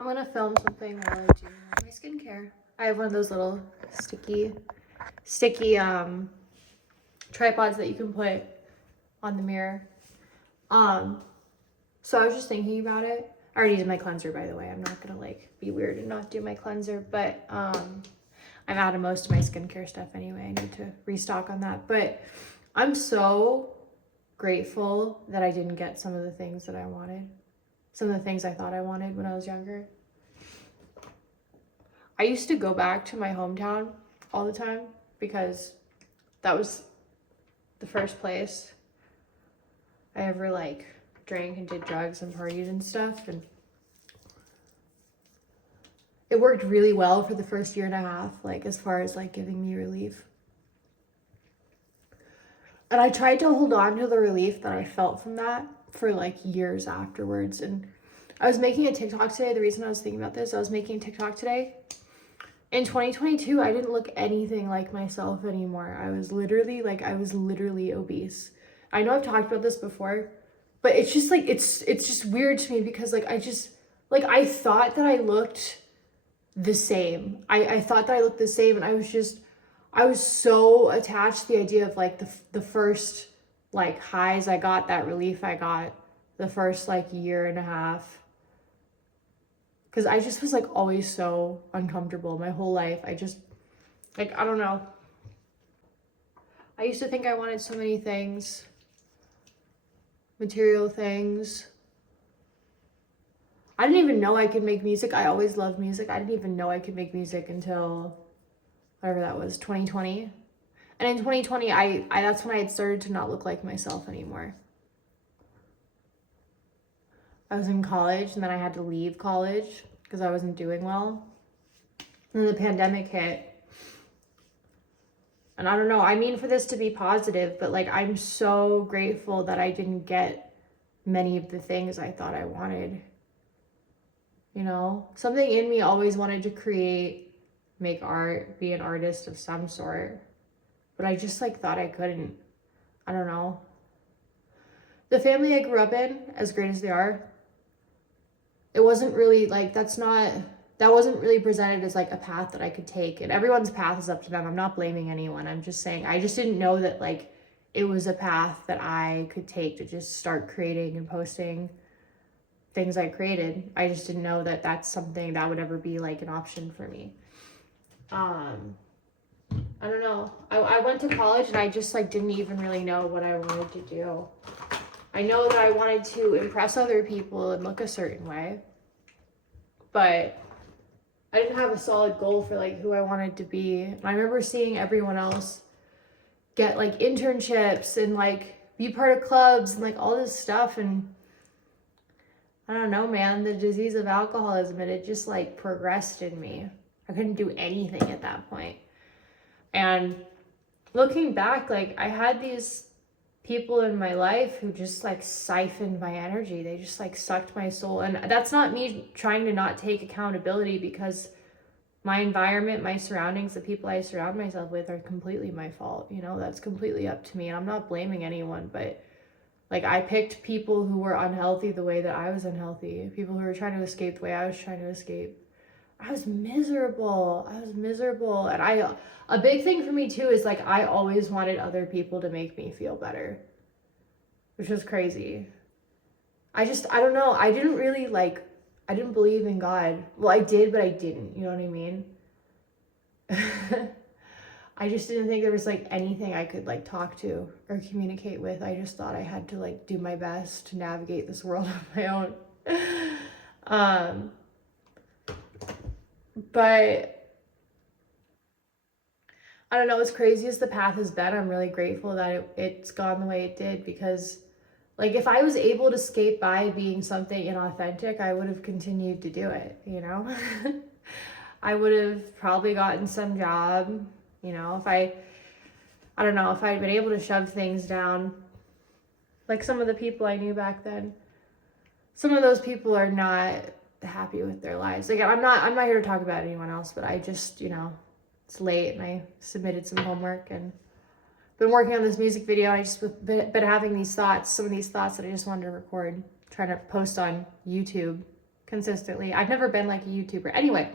I'm gonna film something while I do my skincare. I have one of those little sticky tripods that you can put on the mirror. So I was just thinking about it. I already did my cleanser, by the way. I'm not gonna like be weird and not do my cleanser, but I'm out of most of my skincare stuff anyway. I need to restock on that. But I'm so grateful that I didn't get some of the things that I wanted. Some of the things I thought I wanted when I was younger. I used to go back to my hometown all the time because that was the first place I ever like drank and did drugs and partied and stuff, and it worked really well for the first year and a half, like as far as like giving me relief. And I tried to hold on to the relief that I felt from that for like years afterwards. And I was making a TikTok today. The reason I was thinking about this, I was making a TikTok today. In 2022, I didn't look anything like myself anymore. I was literally obese. I know I've talked about this before, but it's just like, it's just weird to me because like, I thought that I looked the same. I thought that I looked the same, and I was so attached to the idea of like the first like highs I got, that relief I got the first like year and a half. Because I just was like always so uncomfortable my whole life. I just, like, I don't know. I used to think I wanted so many things, material things. I didn't even know I could make music. I always loved music. I didn't even know I could make music until whatever that was, 2020. And in 2020, I that's when I had started to not look like myself anymore. I was in college, and then I had to leave college because I wasn't doing well. And then the pandemic hit. And I don't know, I mean for this to be positive, but like I'm so grateful that I didn't get many of the things I thought I wanted. You know, something in me always wanted to create, make art, be an artist of some sort. But I just like thought I couldn't. I don't know. The family I grew up in, as great as they are, it wasn't really like, that wasn't really presented as like a path that I could take. And everyone's path is up to them. I'm not blaming anyone. I'm just saying, I just didn't know that like it was a path that I could take to just start creating and posting things I created. I just didn't know that that's something that would ever be like an option for me. I don't know. I went to college and I just like didn't even really know what I wanted to do. I know that I wanted to impress other people and look a certain way, but I didn't have a solid goal for like who I wanted to be. And I remember seeing everyone else get like internships and like be part of clubs and like all this stuff, and I don't know, man, the disease of alcoholism, it just like progressed in me. I couldn't do anything at that point. And looking back, like I had these people in my life who just like siphoned my energy. They just like sucked my soul. And that's not me trying to not take accountability, because my environment, my surroundings, the people I surround myself with are completely my fault. You know, that's completely up to me. And I'm not blaming anyone, but like I picked people who were unhealthy the way that I was unhealthy. People who were trying to escape the way I was trying to escape. I was miserable. And a big thing for me too is like, I always wanted other people to make me feel better, which was crazy. I don't know. I didn't believe in God. Well, I did, but I didn't, you know what I mean? I just didn't think there was like anything I could like talk to or communicate with. I just thought I had to like do my best to navigate this world on my own. But I don't know, as crazy as the path has been, I'm really grateful that it's gone the way it did, because like if I was able to skate by being something inauthentic, I would have continued to do it, you know? I would have probably gotten some job, you know, if I don't know, if I'd been able to shove things down, like some of the people I knew back then. Some of those people are not happy with their lives. Again, I'm not here to talk about anyone else, but I just, you know, it's late and I submitted some homework and been working on this music video. I just been having these thoughts, some of these thoughts that I just wanted to record, trying to post on YouTube, consistently. I've never been like a YouTuber. Anyway,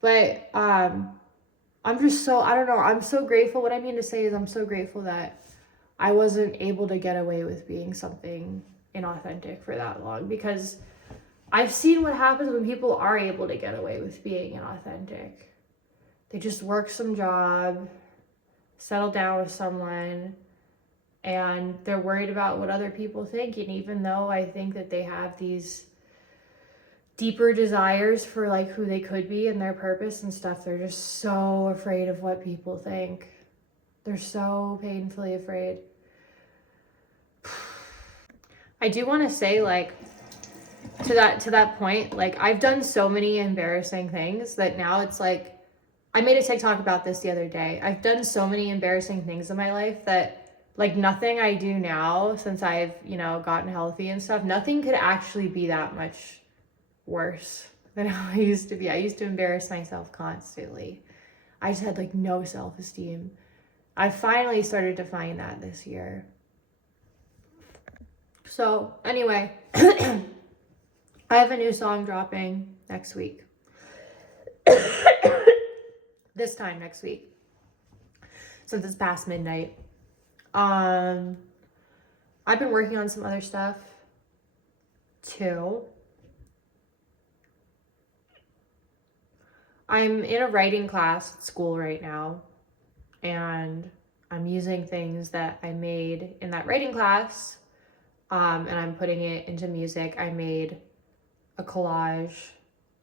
but I'm just so, I don't know, I'm so grateful. What I mean to say is I'm so grateful that I wasn't able to get away with being something inauthentic for that long, because I've seen what happens when people are able to get away with being inauthentic. They just work some job, settle down with someone, and they're worried about what other people think. And even though I think that they have these deeper desires for like who they could be and their purpose and stuff, they're just so afraid of what people think. They're so painfully afraid. I do want to say, like, to that point, like, I've done so many embarrassing things that now it's like, I made a TikTok about this the other day. I've done so many embarrassing things in my life that, like, nothing I do now since I've, you know, gotten healthy and stuff, nothing could actually be that much worse than how I used to be. I used to embarrass myself constantly. I just had like no self-esteem. I finally started to find that this year. So anyway, I have a new song dropping next week. This time next week, since it's past midnight. I've been working on some other stuff too. I'm in a writing class at school right now, and I'm using things that I made in that writing class, and I'm putting it into music. I made a collage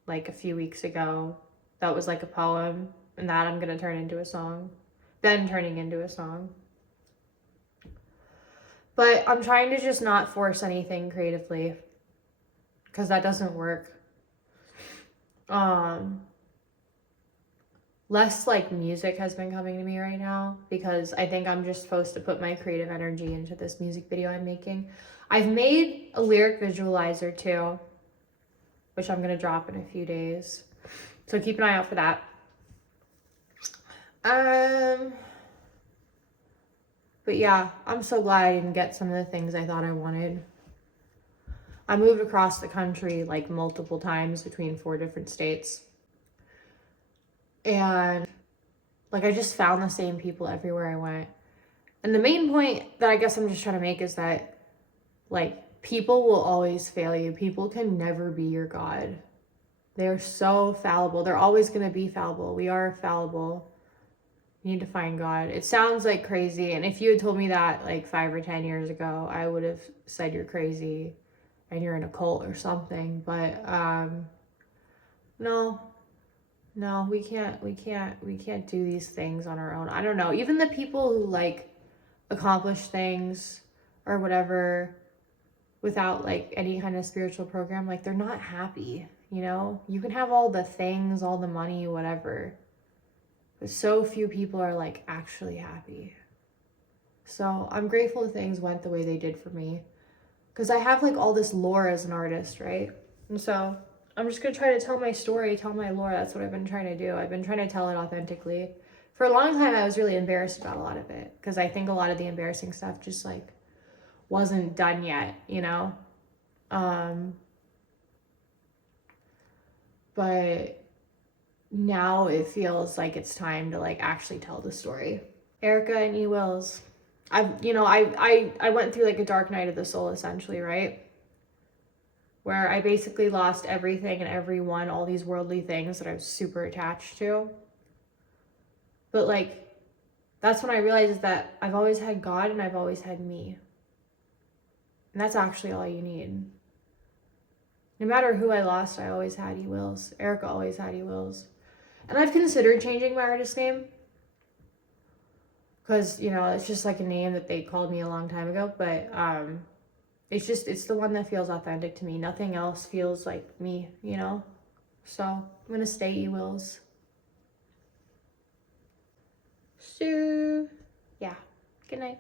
like a few weeks ago that was like a poem, and that I'm gonna turn into a song, then turning into a song. But I'm trying to just not force anything creatively, because that doesn't work. Less like music has been coming to me right now, because I think I'm just supposed to put my creative energy into this music video I'm making. I've made a lyric visualizer too, which I'm gonna drop in a few days. So keep an eye out for that. But yeah, I'm so glad I didn't get some of the things I thought I wanted. I moved across the country like multiple times between 4 different states. And like I just found the same people everywhere I went. And the main point that I guess I'm just trying to make is that like people will always fail you. People can never be your God. They're so fallible. They're always going to be fallible. We are fallible. You need to find God. It sounds like crazy. And if you had told me that like 5 or 10 years ago, I would have said you're crazy and you're in a cult or something. But no, we can't do these things on our own. I don't know. Even the people who like accomplish things or whatever without like any kind of spiritual program, like they're not happy, you know? You can have all the things, all the money, whatever, but so few people are like actually happy. So I'm grateful things went the way they did for me, because I have like all this lore as an artist, right? And so I'm just gonna try to tell my story, tell my lore. That's what I've been trying to do. I've been trying to tell it authentically. For a long time, I was really embarrassed about a lot of it, because I think a lot of the embarrassing stuff just like wasn't done yet, you know? But now it feels like it's time to like actually tell the story. Erica and E. Wills. I went through like a dark night of the soul, essentially, right? Where I basically lost everything and everyone, all these worldly things that I was super attached to. But like, that's when I realized is that I've always had God and I've always had me. And that's actually all you need. No matter who I lost, I always had E. Wills. Erica always had E. Wills. And I've considered changing my artist name, because, you know, it's just like a name that they called me a long time ago. But it's the one that feels authentic to me. Nothing else feels like me, you know? So I'm going to stay E. Wills. So, yeah. Good night.